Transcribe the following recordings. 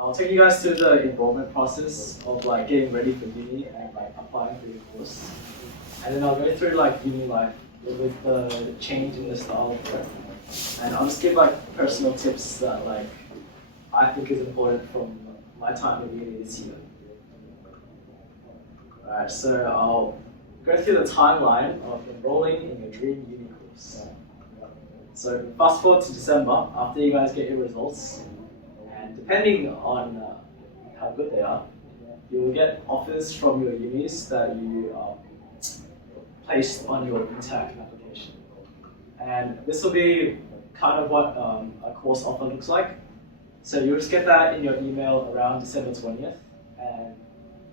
I'll take you guys through the enrollment process of like getting ready for uni and like applying for your course. And then I'll go through like uni life with the change in the style of work. And I'll just give like personal tips that like I think is important from my time in uni this year. Alright, so I'll go through the timeline of enrolling in your dream uni course. So fast forward to December after you guys get your results, and depending on how good they are, you will get offers from your unis that you placed on your VTAC application. And this will be kind of what a course offer looks like. So you'll just get that in your email around December 20th, and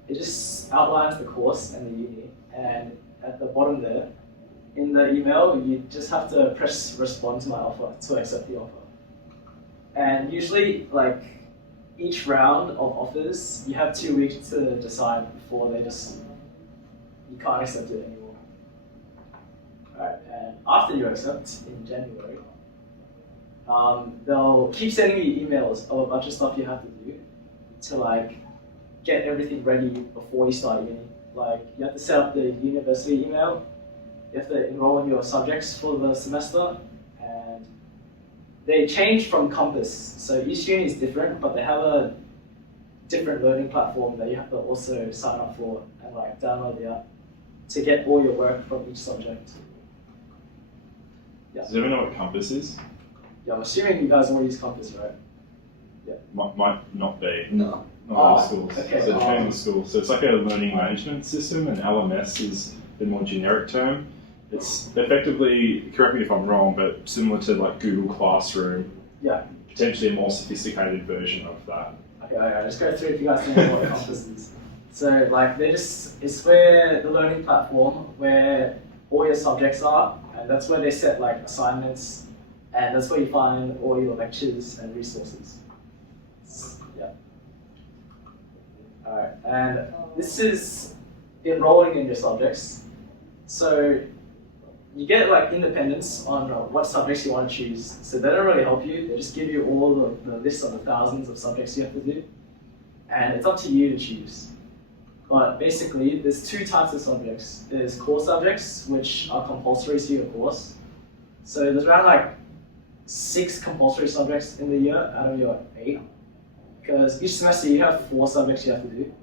it just outlines the course and the uni. And at the bottom there, in the email, you just have to press respond to my offer to accept the offer. And usually, like each round of offers, you have 2 weeks to decide before you can't accept it anymore. Alright, and after you accept in January, they'll keep sending you emails of a bunch of stuff you have to do to like get everything ready before you start uni. Like you have to set up the university email, you have to enroll in your subjects for the semester, and they change from campus. So each uni is different, but they have a different learning platform that you have to also sign up for and like download the app to get all your work from each subject. Yeah. Does anyone know what Compass is? Yeah, I'm assuming you guys all use Compass, right? Yeah. Might not be. No. Not all schools. Okay. So it depends on the school. So it's like a learning management system, and LMS is the more generic term. It's effectively, correct me if I'm wrong, but similar to like Google Classroom. Yeah. Potentially a more sophisticated version of that. Okay, I'll just go through if you guys don't know what Compass is. So like it's where the learning platform where all your subjects are, and that's where they set like assignments, and that's where you find all your lectures and resources. Yeah. Alright, and this is enrolling in your subjects. So you get like independence on what subjects you want to choose. So they don't really help you, they just give you all the list of the thousands of subjects you have to do. And it's up to you to choose. But basically, there's 2 types of subjects. There's core subjects, which are compulsory to your course. So there's around like 6 compulsory subjects in the year out of your 8. Because each semester you have 4 subjects you have to do.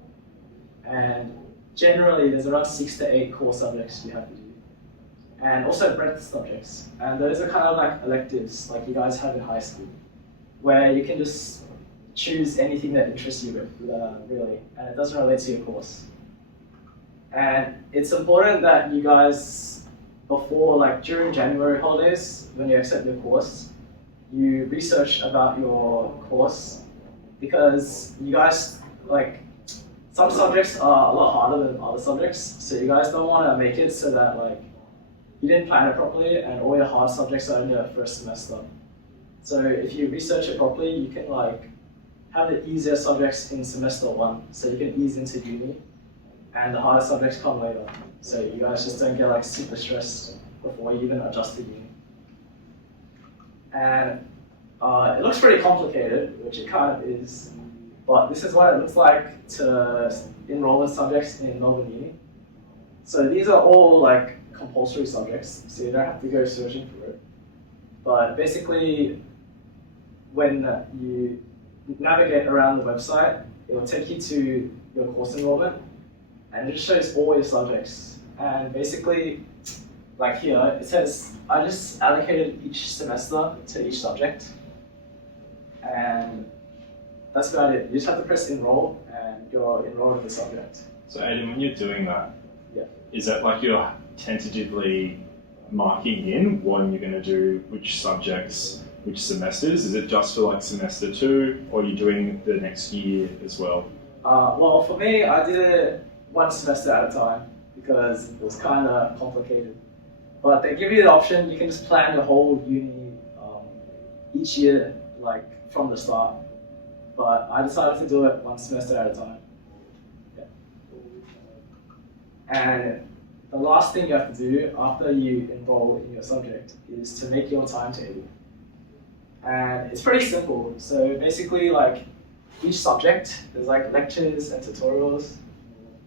And generally there's around 6 to 8 core subjects you have to do. And also breadth subjects. And those are kind of like electives, like you guys have in high school, where you can just choose anything that interests you really, and it doesn't relate to your course. And it's important that you guys, before like during January holidays, when you accept your course, you research about your course, because you guys, like, some subjects are a lot harder than other subjects, so you guys don't want to make it so that like you didn't plan it properly and all your hard subjects are in your first semester. So if you research it properly, you can like have the easier subjects in semester 1, so you can ease into uni, and the harder subjects come later. So you guys just don't get like super stressed before you even adjust to uni. And it looks pretty complicated, which it kind of is, but this is what it looks like to enroll in subjects in Melbourne Uni. So these are all like compulsory subjects, so you don't have to go searching for it. But basically, when you navigate around the website, it will take you to your course enrollment, and it just shows all your subjects. And basically, like here, it says I just allocated each semester to each subject, and that's about it. You just have to press enroll, and you're enrolled in the subject. So Ayden, when you're doing that, Yeah. is that like you're tentatively marking in when you're going to do which subjects, which semesters? Is it just for like semester 2, or are you doing the next year as well? Well, for me, I did it 1 semester at a time because it was kind of complicated. But they give you the option, you can just plan the whole uni each year, like from the start. But I decided to do it 1 semester at a time. Yeah. And the last thing you have to do after you enroll in your subject is to make your timetable. And it's pretty simple. So basically, like, each subject, there's like lectures and tutorials,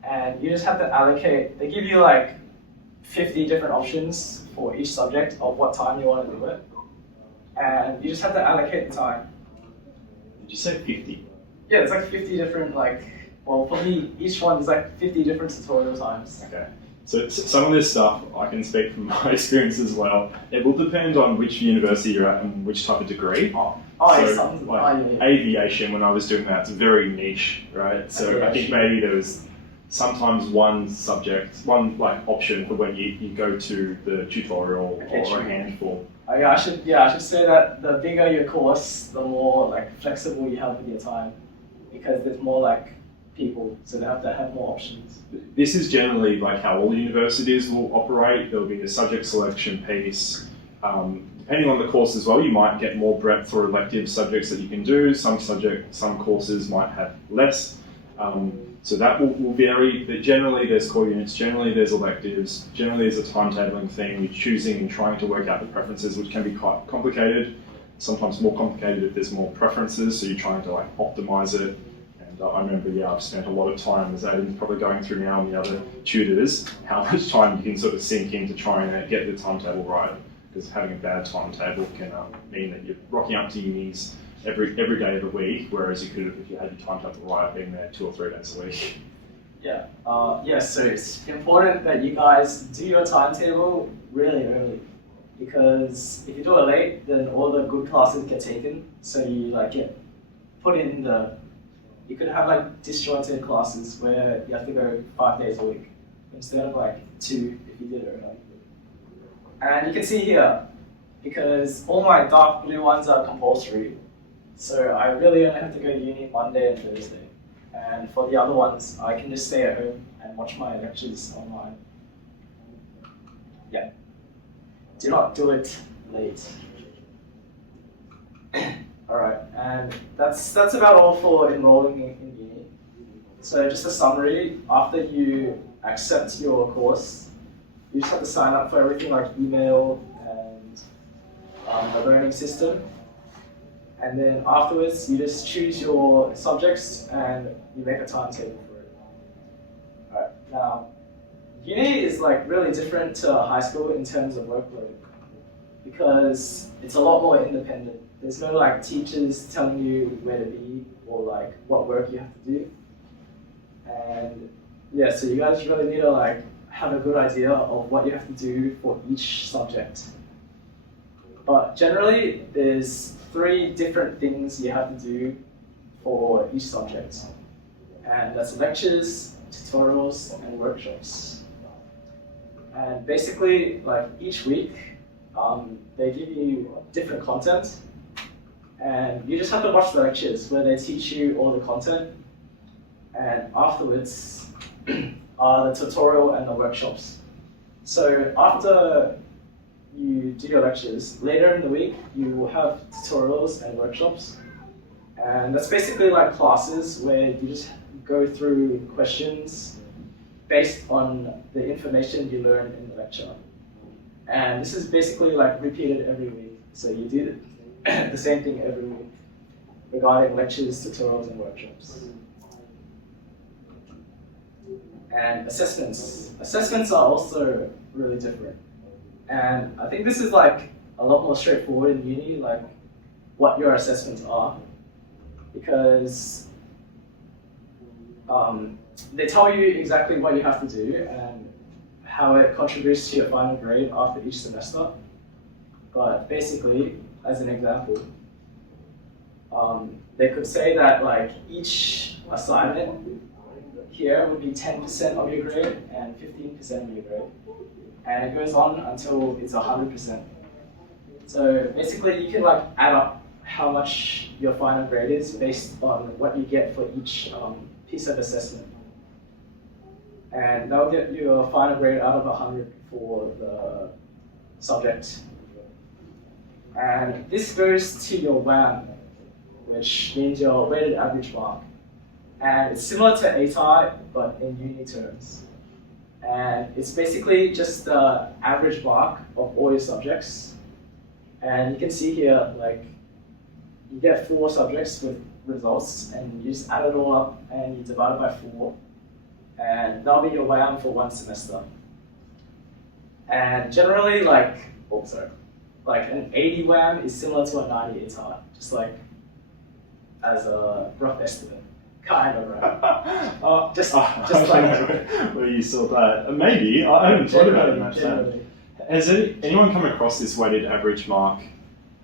and you just have to allocate. They give you like 50 different options for each subject of what time you want to do it, and you just have to allocate the time. Did you say 50? Yeah, there's like 50 different well, for me, each one is like 50 different tutorial times. Okay. So some of this stuff I can speak from my experience as well. It will depend on which university you're at and which type of degree. Aviation, when I was doing that, it's very niche, right? So I think maybe there was sometimes one subject, one option for when you go to the tutorial or a handful. I should say that the bigger your course, the more flexible you have with your time, because there's more people, so they have to have more options. This is generally how all universities will operate. There'll be a subject selection piece. Depending on the course as well, you might get more breadth or elective subjects that you can do. Some courses might have less. So that will vary, but generally there's core units, generally there's electives, generally there's a timetabling thing, you're choosing and trying to work out the preferences, which can be quite complicated, sometimes more complicated if there's more preferences, so you're trying to optimize it. And I remember, I've spent a lot of time, as Ayden's probably going through now and the other tutors, how much time you can sort of sink into trying to get the timetable right, because having a bad timetable can mean that you're rocking up to unis every day of the week, whereas you could have, if you had your timetable right, being there 2 or 3 days a week. So it's important that you guys do your timetable really early, because if you do it late, then all the good classes get taken. So you get put in you could have disjointed classes where you have to go 5 days a week instead of 2 if you did it early. And you can see here, because all my dark blue ones are compulsory, so I really only have to go to uni Monday and Thursday. And for the other ones, I can just stay at home and watch my lectures online. Yeah. Do not do it late. Alright, and that's about all for enrolling in uni. So just a summary, after you accept your course, you just have to sign up for everything like email and the learning system. And then afterwards, you just choose your subjects and you make a timetable for it. Alright, now, uni is really different to high school in terms of workload, because it's a lot more independent. There's no teachers telling you where to be or what work you have to do. And so you guys really need to have a good idea of what you have to do for each subject. But generally, there's 3 different things you have to do for each subject. And that's lectures, tutorials, and workshops. And basically, each week, they give you different content, and you just have to watch the lectures where they teach you all the content. And afterwards are the tutorial and the workshops. So after you do your lectures, later in the week you will have tutorials and workshops, and that's basically classes where you just go through questions based on the information you learn in the lecture. And this is basically repeated every week, so you do the same thing every week regarding lectures, tutorials, and workshops. And assessments. Assessments are also really different. And I think this is a lot more straightforward in uni, what your assessments are, because they tell you exactly what you have to do and how it contributes to your final grade after each semester. But basically, as an example, they could say that each assignment here would be 10% of your grade and 15% of your grade. And it goes on until it's 100%. So basically you can add up how much your final grade is based on what you get for each piece of assessment. And that'll get you a final grade out of 100 for the subject. And this goes to your WAM, which means your weighted average mark. And it's similar to ATI, but in uni terms. And it's basically just the average mark of all your subjects. And you can see here, you get 4 subjects with results, and you just add it all up and you divide it by 4, and that'll be your WAM for 1 semester. And generally, like an 80 WAM is similar to a 90 ATAR, just like as a rough estimate. Kind of, right? Just like where you saw that. Maybe. I haven't thought about it much. Has anyone come across this weighted average mark?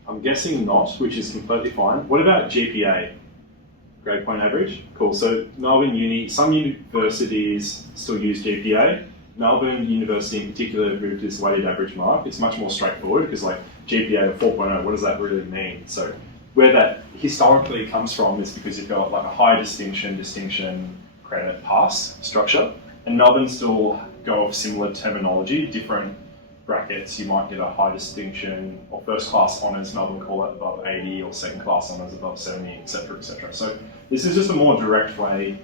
I'm guessing not, which is completely fine. What about GPA? Grade point average? Cool. So Melbourne Uni, some universities still use GPA. Melbourne University in particular with this weighted average mark, it's much more straightforward because like GPA of 4.0, what does that really mean? So where that historically comes from is because you've got like a high distinction, credit, pass structure. And Melbourne still go off similar terminology, different brackets. You might get a high distinction or first class honours, Melbourne call it above 80, or second class honours above 70, etc., etc. So this is just a more direct way.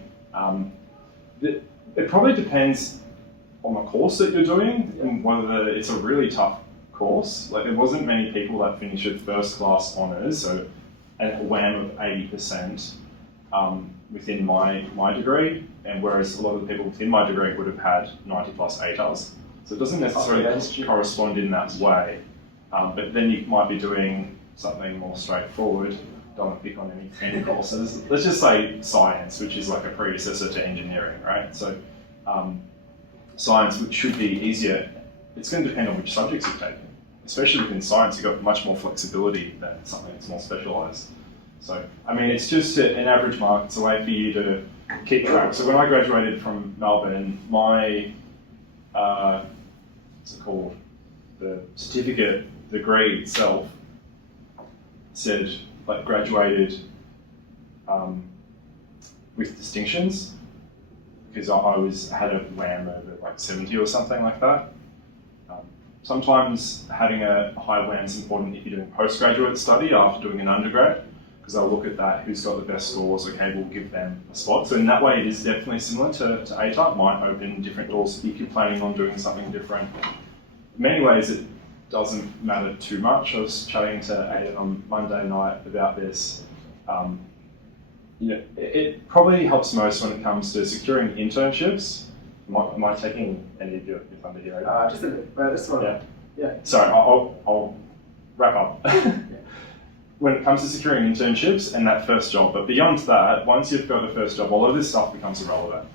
It probably depends on the course that you're doing and whether it's a really tough course. Like there wasn't many people that finished with first class honours, so a WAM of 80% within my degree, and whereas a lot of the people within my degree would have had 90 plus ATARs. So it doesn't necessarily correspond in that way, but then you might be doing something more straightforward. Don't want to pick on any courses. Let's just say science, which is like a predecessor to engineering, right? So science, which should be easier, it's going to depend on which subjects you've taken. Especially within science, you've got much more flexibility than something that's more specialised. So, I mean, it's just an average mark. It's a way for you to keep track. So when I graduated from Melbourne, my, what's it called? The certificate, the degree itself said, like, graduated with distinctions, because I had a WAM over like 70 or something like that. Sometimes having a high WAM is important if you're doing postgraduate study after doing an undergrad, because they'll look at that, who's got the best scores, okay, we'll give them a spot. So in that way, it is definitely similar to ATAR. It might open different doors if you're planning on doing something different. In many ways, it doesn't matter too much. I was chatting to Ayden on Monday night about this. It probably helps most when it comes to securing internships. Am I taking any of your thunder here? Just a bit, but this one. Yeah. Sorry, I'll wrap up. When it comes to securing internships and that first job, but beyond that, once you've got the first job, all of this stuff becomes irrelevant.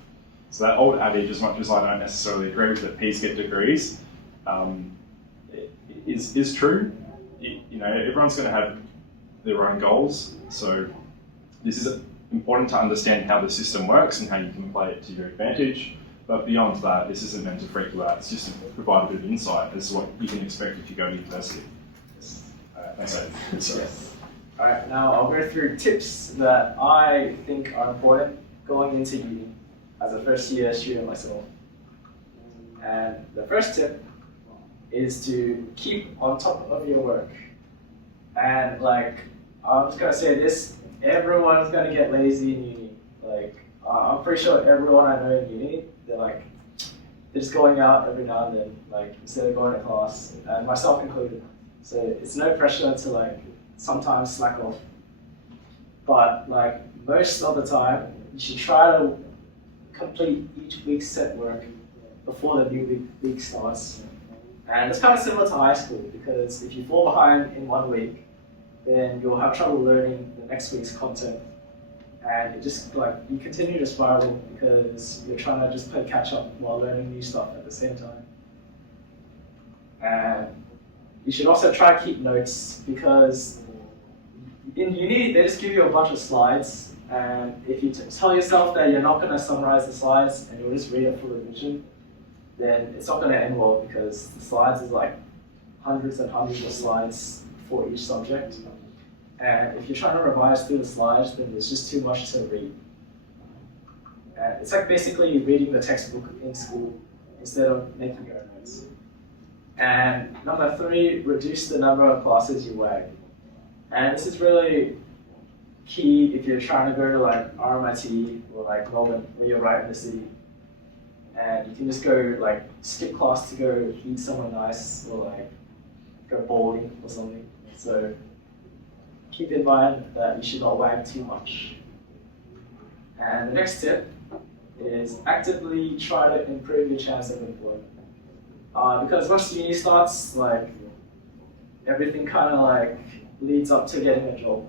So that old adage, as much as I don't necessarily agree with it, P's get degrees, is true. Everyone's going to have their own goals, so this is important to understand how the system works and how you can play it to your advantage. But beyond that, this isn't meant to freak you out. It's just to provide a bit of insight as to what you can expect if you go to university. Yes. All right, now I'll go through tips that I think are important going into uni as a first year student myself. And the first tip is to keep on top of your work. And I'm just gonna say this, everyone's gonna get lazy in uni. I'm pretty sure everyone I know in uni, they're just going out every now and then, instead of going to class, and myself included. So it's no pressure to sometimes slack off. But most of the time, you should try to complete each week's set work before the new week starts. And it's kind of similar to high school, because if you fall behind in 1 week, then you'll have trouble learning the next week's content. And it just you continue to spiral because you're trying to just play catch up while learning new stuff at the same time. And you should also try to keep notes, because in uni they just give you a bunch of slides, and if you tell yourself that you're not going to summarize the slides and you'll just read it for revision, then it's not going to end well, because the slides is hundreds and hundreds of slides for each subject. And if you're trying to revise through the slides, then there's just too much to read. And it's basically reading the textbook in school instead of making your own notes. And number 3, reduce the number of classes you WAG. And this is really key if you're trying to go to RMIT or Melbourne, where you're right in the city. And you can just go skip class to go eat somewhere nice, or go bowling or something. So keep in mind that you should not WAG too much. And the next tip is actively try to improve your chance of employment. Because once uni starts, like everything kind of like leads up to getting a job.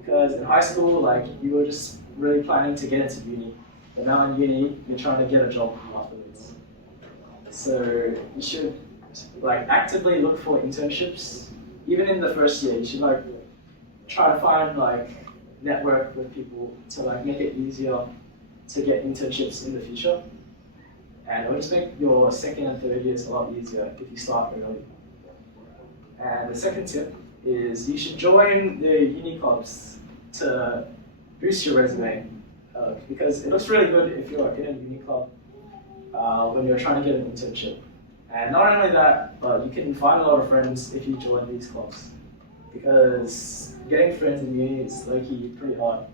Because in high school, like you were just really planning to get into uni, but now in uni, you're trying to get a job afterwards. So you should like actively look for internships. Even in the first year, you should like try to find like network with people to like make it easier to get internships in the future. And it will just make your second and third years a lot easier if you start early. And the second tip is you should join the uni clubs to boost your resume. Because it looks really good if you're like in a uni club when you're trying to get an internship. And not only that, but you can find a lot of friends if you join these clubs. Because getting friends in uni is low-key pretty hard.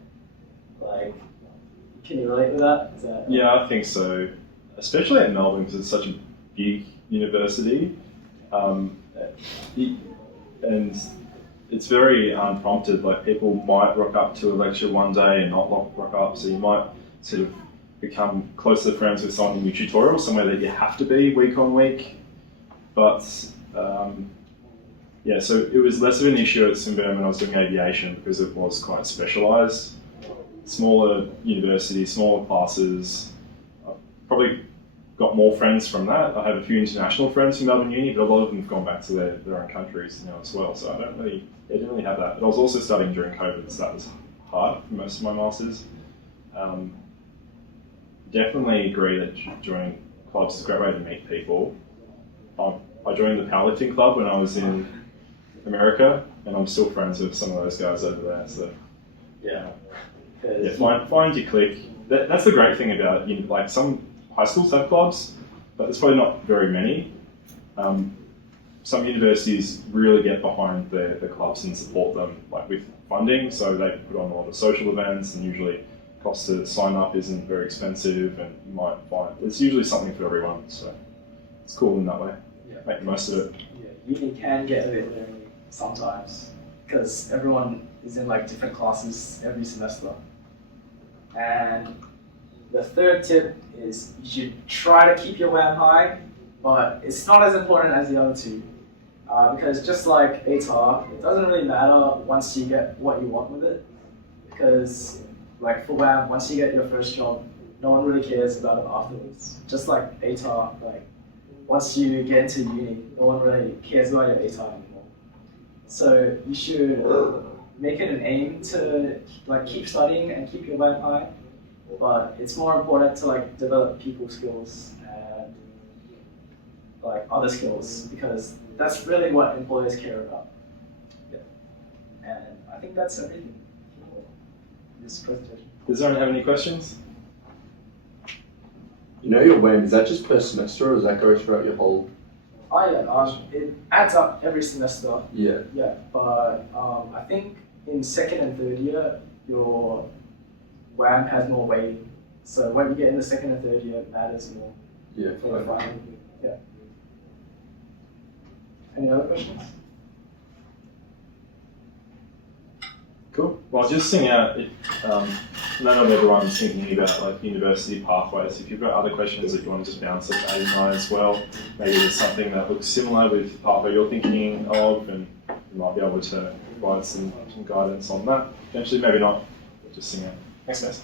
Like, can you relate with that? Yeah, I think so. Especially at Melbourne, because it's such a big university. And it's very unprompted. Like, people might rock up to a lecture one day and not rock up, so you might sort of become closer friends with someone in your tutorial, somewhere that you have to be week on week. But yeah, so it was less of an issue at St. Bernard when I was doing aviation because it was quite specialised. Smaller university, smaller classes. I've probably got more friends from that. I have a few international friends from Melbourne Uni, but a lot of them have gone back to their own countries now as well. So I didn't really have that. But I was also studying during COVID, so that was hard for most of my masters. Definitely agree that joining clubs is a great way to meet people. I joined the powerlifting club when I was in America, and I'm still friends with some of those guys over there. So Yeah. Find your clique. That's the great thing about like some high schools have clubs, but there's probably not very many. Some universities really get behind the clubs and support them, like with funding. So they put on a lot of social events, and usually cost to sign up isn't very expensive, and you might find it's usually something for everyone. So it's cool in that way. Yeah. Make the most of it. Yeah, uni can get a bit lonely sometimes because everyone is in like different classes every semester. And the third tip is you should try to keep your WAM high, but it's not as important as the other two. Because just like ATAR, it doesn't really matter once you get what you want with it. Because like for WAM, once you get your first job, no one really cares about it afterwards. Just like ATAR, like once you get into uni, no one really cares about your ATAR anymore. So you should make it an aim to like keep studying and keep your WAM high. But it's more important to like develop people skills and like other skills because that's really what employers care about. Yeah. And I think that's everything for this presentation. Does anyone have any questions? You know your WAM, is that just per semester or does that go throughout your whole? Oh yeah, it adds up every semester. Yeah. Yeah, but I think in second and third year, your WAM has more weighting. So what you get in the second and third year matters more Yeah. for the final. Yeah. Any other questions? Cool. Well, just seeing out, none of everyone's thinking about like university pathways. If you've got other questions that you want to just bounce at Ayden and I as well, maybe there's something that looks similar with the pathway you're thinking of, and you might be able to provide some guidance on that. Eventually, maybe not. Just seeing out. Thanks, guys.